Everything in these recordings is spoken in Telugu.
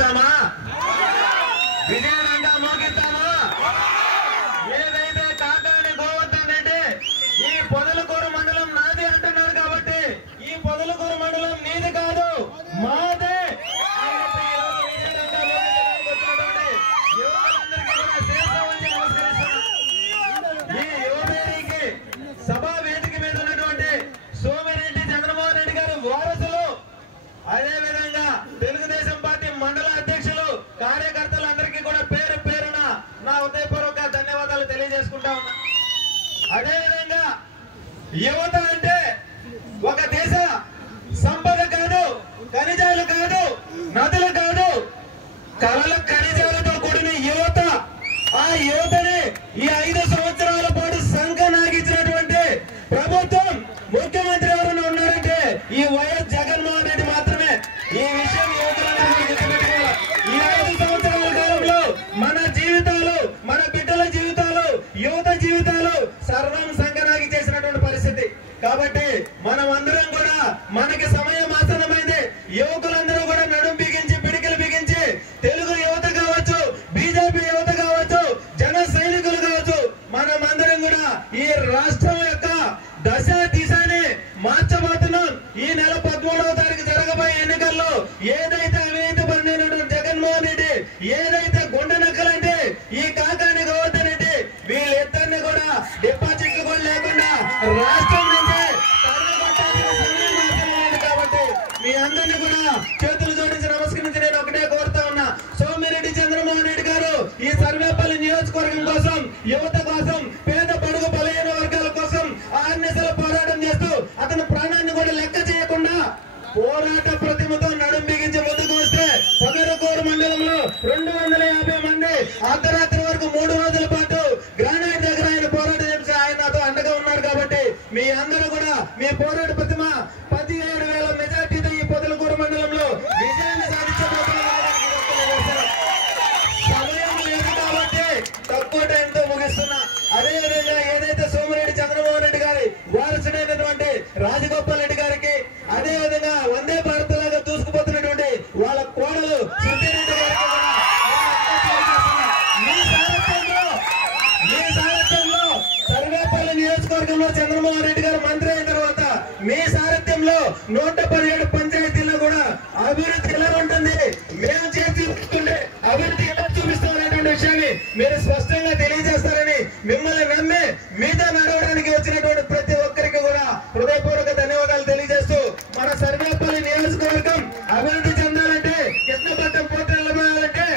మోగిద్దామా? విజయనంగా మోగిద్దామా? ఏదైతే కాకాని గోవర్ధన్ రెడ్డి ఈ పొదలకూరు మండలం నాది అంటున్నారు కాబట్టి ఈ పొదలకూరు మండలం నీది కాదు, మాదే. ఈ యువవేదికి సభా వేదిక మీద ఉన్నటువంటి సోమిరెడ్డి చంద్రమోహన్ రెడ్డి గారు వారసులు, అదే విధంగా తెలుగుదేశం పార్టీ మండల అధ్యక్షులు, కార్యకర్తలందరికీ కూడా పేరు పేరున నా హృదయపూర్వక ధన్యవాదాలు తెలియజేసుకుంటా ఉన్నా. అదే విధంగా యువత అంటే ఒక దేశ సంపద కాదు, ఖనిజాలు కాదు, నదులు కాదు, కళల ఖనిజాలతో కూడిన యువత. ఆ యువతని ఈ 5 సంవత్సరాల పాటు సంకనాగించినటువంటి ప్రభుత్వం, ముఖ్యమంత్రి ఎవరైనా ఉన్నారంటే ఈ వైఎస్ జగన్మోహన్ రెడ్డి మాత్రమే. ఈ విషయం యువకులందరూ గుర్తుపెట్టుకోవాలి. ఈ 5 సంవత్సరాల కాలంలో మన జీవితాలు, మన బిడ్డల జీవితాలు, యువత జీవితాలు సర్వం సంకనాగి చేసినటువంటి పరిస్థితి. కాబట్టి మనం అందరం కూడా మనకి సమయం ఆసనమైంది. యువకులందరూ కూడా నడుం బిగించి, పిడికిలు బిగించి, తెలుగు యువత కావచ్చు, బీజేపీ యువత కావచ్చు, జన సైనికులు కావచ్చు, మనమందరం కూడా ఈ రాష్ట్రం యొక్క దశ దిశని మార్చబోతున్నాం. ఈ నెల 13వ తారీఖు జరగబోయే ఎన్నికల్లో ఏదైతే అవినీతి పడినటువంటి జగన్మోహన్ రెడ్డి, ఏదైతే గుండె నక్కలంటే ఈ కాకాని గోవర్ధన్ రెడ్డి, వీళ్ళిద్దరిని కూడా డిపాజిట్లు కూడా లేకుండా రాష్ట్రం నుంచి తరలికొట్టాల్సిన సమయం మాత్రమే. కాబట్టి మీ అందరినీ కూడా చేతులు జోడించి నమస్కరించి నేను ఒకటే కోరుతా ఉన్నా. సోమిరెడ్డి చంద్రమోహన్ రెడ్డి గారు ఈ సర్వేపల్లి నియోజకవర్గం కోసం, యువత కోసం, పేద బడుగు బలహీన వర్గాల కోసం ఆర్నిసల పోరాటం చేస్తూ అతని ప్రాణాన్ని కూడా లెక్క చేయకుండా పోరాట ప్రతిమతో నడుం బిగించి ముందుకు వస్తే పొదలకూరు మండలంలో 250 మంది అర్ధరాత్రి వరకు 3 రోజుల పాటు గ్రానైట్ దగ్గర ఆయన పోరాటం చేసి ఆయన నాతో అండగా ఉన్నారు. కాబట్టి మీ అందరూ కూడా మీ పోరాట ప్రతిమ 17,000 మెజార్టీతో ఈ పొదలకూరు మండలంలో విజయాన్ని సాధించబోతున్నారు. సమయం లేదు కాబట్టి తక్కువ టైంతో ముగిస్తున్నా. అదేవిధంగా ఏదైతే సోమిరెడ్డి చంద్రమోహన్ రెడ్డి గారి వారసుడైనటువంటి రాజగోపాల్ రెడ్డి గారికి, అదే విధంగా వందే భారత్ లాగా దూసుకుపోతున్నటువంటి వాళ్ళ కోడలు సిద్ధిరెడ్డి గారికి మీ సారథ్యంలో సర్వేపల్లి నియోజకవర్గంలో చంద్రమోహన్ రెడ్డి గారు మంత్రి అయిన తర్వాత మీ సారథ్యంలో 117 పంచాయతీల్లో కూడా అభివృద్ధి ఎలా ఉంటుంది, మేము చేస్తుంటే అభివృద్ధి ఎలా చూపిస్తామనేటువంటి విషయాన్ని మీరు స్పష్టంగా తెలియజేస్తారని మిమ్మల్ని నమ్మి మీతో నడవడానికి వచ్చినటువంటి ప్రతి ఒక్కరికి కూడా హృదయపూర్వక ధన్యవాదాలు తెలియజేస్తూ, మన సర్వేపల్లి నియోజకవర్గం అభివృద్ధి చెందాలంటే, కృష్ణపట్నం పోటీ నిలబడాలంటే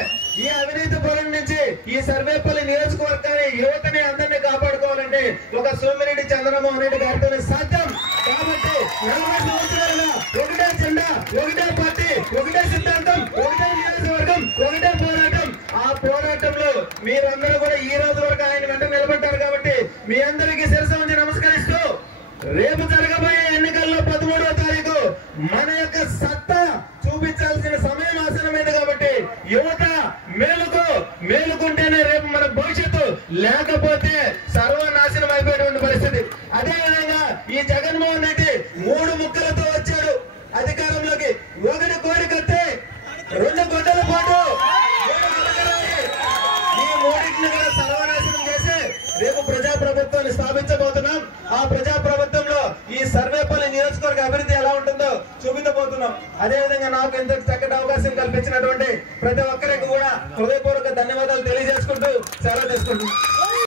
ఈ అవినీతి పొలం నుంచి ఈ సర్వేపల్లి నియోజకవర్గాన్ని, యువతని అందరినీ కాపాడుకోవాలంటే ఒక సోమిరెడ్డి చంద్రమోహన్ రెడ్డి గారితోనే సాధ్యం. కాబట్టి 40 సంవత్సరాలుగా ఒకటే జెండా, ఒకటే పార్టీ, ఒకటే సిద్ధాంతం, ఒకటే నియోజకవర్గం, ఒకటే పోరాటం. ఆ పోరాటంలో మీరందరూ కూడా ఈ రోజు వరకు ఆయన వెంట నిలబడ్డారు. కాబట్టి మీ అందరికీ శిరస్సు వంచి నమస్కరిస్తూ రేపు జరగబోయే ఎన్నికల్లో 13వ తారీఖు మన యొక్క సత్తా చూపించాల్సిన సమయం ఆసనమైంది. కాబట్టి యువత మేలుకుంటేనే రేపు మన భవిష్యత్తు, లేకపోతే సర్వనాశనం అయిపోయేటువంటి పరిస్థితి. అదేవిధంగా ఈ జగన్మోహన్ రెడ్డి 3 ముక్కలతో వచ్చాడు అధికారంలోకి. 1 కోరికొస్తే 2 గొడ్డల పాటు ఈ 3టిని కూడా సర్వనాశనం చేసి రేపు ప్రజాప్రభుత్వాన్ని స్థాపించబోతున్నాం. ఆ ప్రజాప్రభుత్వంలో ఈ సర్వేపల్లి నియోజకవర్గ అభివృద్ధి ఎలా ఉంటుందో చూపించబోతున్నాం. అదేవిధంగా నాకు ఇంత చక్కటి అవకాశం కల్పించినటువంటి ప్రతి ఒక్కరికి కూడా హృదయపూర్వక ధన్యవాదాలు తెలియజేసుకుంటూ సెలవు తీసుకుంటున్నాం.